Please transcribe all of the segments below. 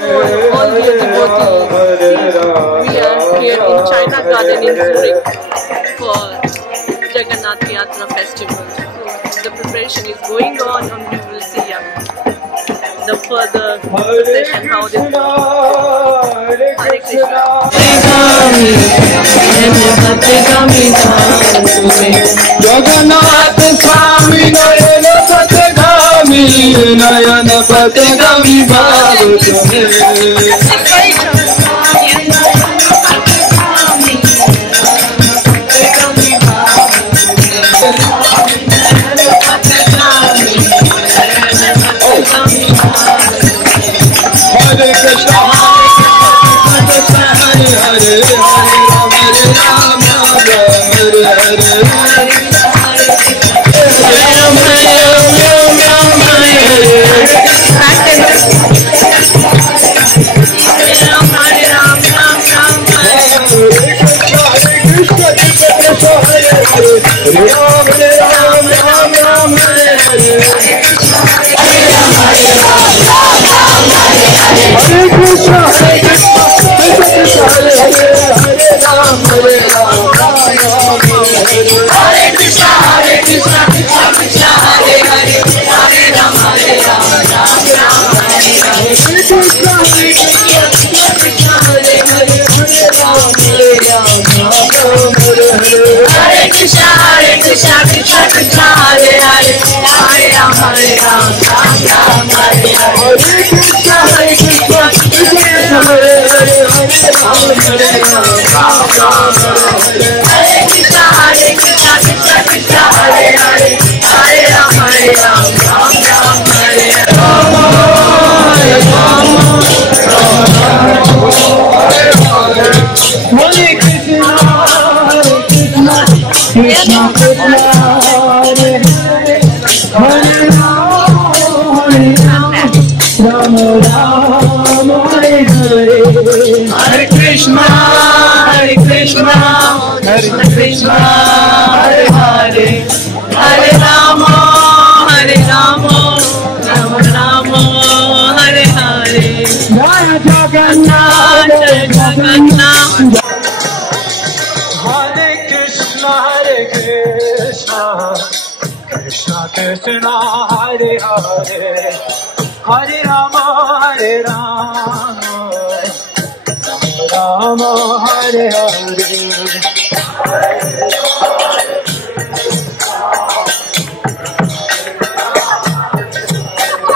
For all the devotees, we are here in China Garden in Zurich for Jagannath Yatra festival. So the preparation is going on and we will see the further session how this goes. Hare Krishna. Jagannath Swami Nayana Patagami Nayana Patagami Bhava Hare Krishna Hare Hare Hare Rama Hare Hare Krishna Hare Hare Hare Rama Hare Rama Rama Hare Hare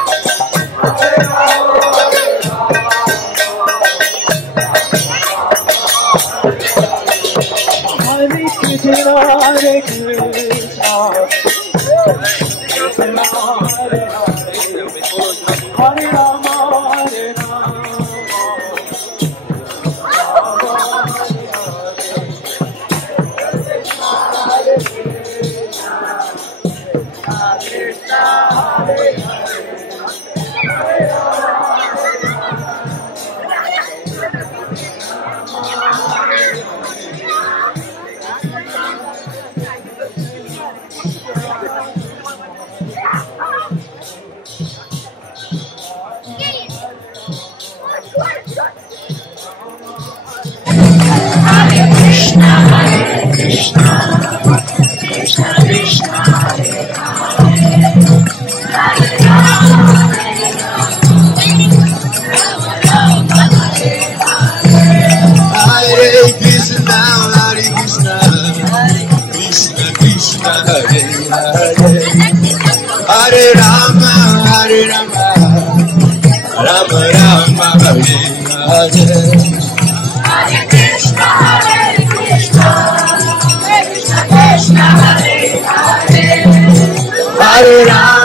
Hare Krishna Hare Krishna, Hare Krishna, Hare Rama, Hare Rama, Rama Rama, Hare Hare, Hare Krishna, Hare Krishna, Hare Rama, Hare Rama.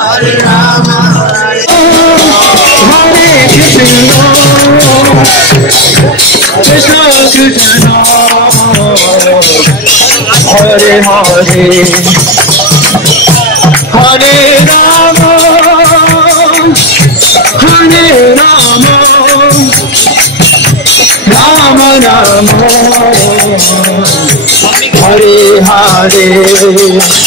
Hare Rama, Hare Krishna, Krishna Krishna, Hare Hare, Hare Rama, Hare Rama, Rama Rama, Hare Hare.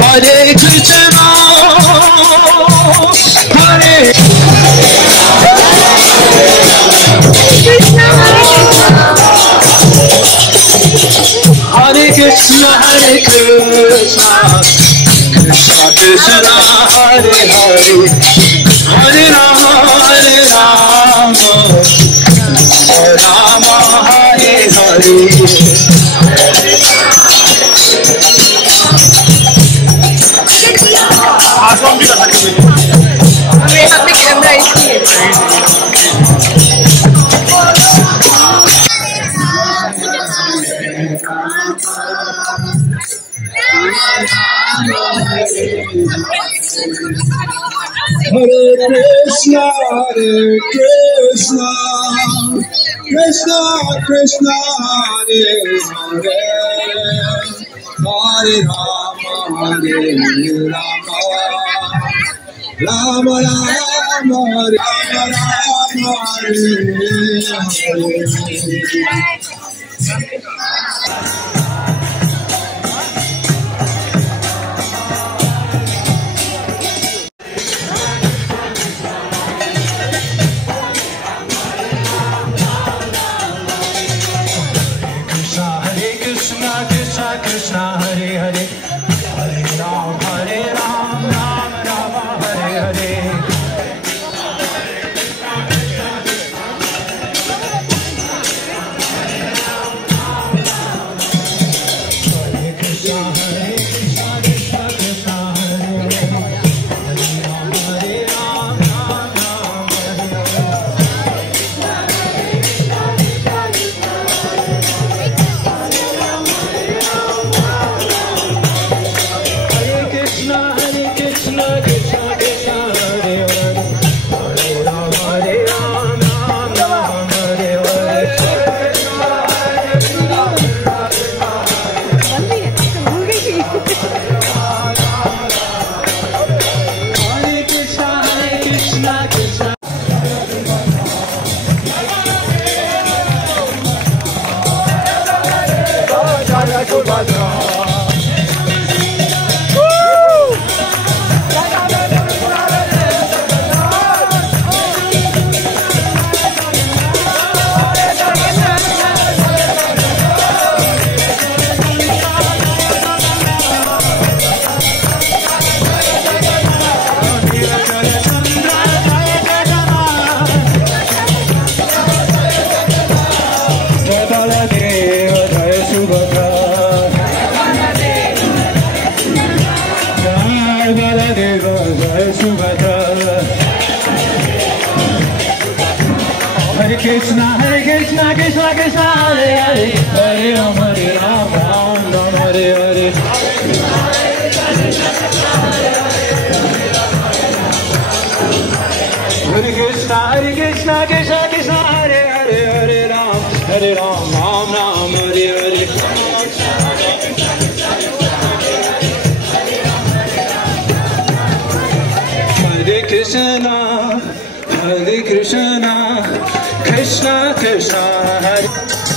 Hare Krishna, Hare Hare Krishna, Hare Krishna, Krishna Krishna, Hare Hare, Hare Rama, Hare Rama, Rama Hare Hare. मेरे हाथ में camera इसलिए Hare Krishna, Hare Krishna, Krishna Krishna, Hare Hare, Hare Rama, Hare Rama, Rama Rama, Rama Rama, Hare Hare. Krishna, Hare Hare, Hare Ram, Ram Rama, Hare Hare. Krishna, Hare Krishna, Krishna Krishna, Hare Hare, Hare Rama, Ram Ram, Hare Hare. Hare Krishna, Hare Krishna, Krishna Krishna, Hare Hare, Hare Ram, Ram Ram, Hare Hare. Hare Krishna, Hare Krishna, Krishna Krishna, Hare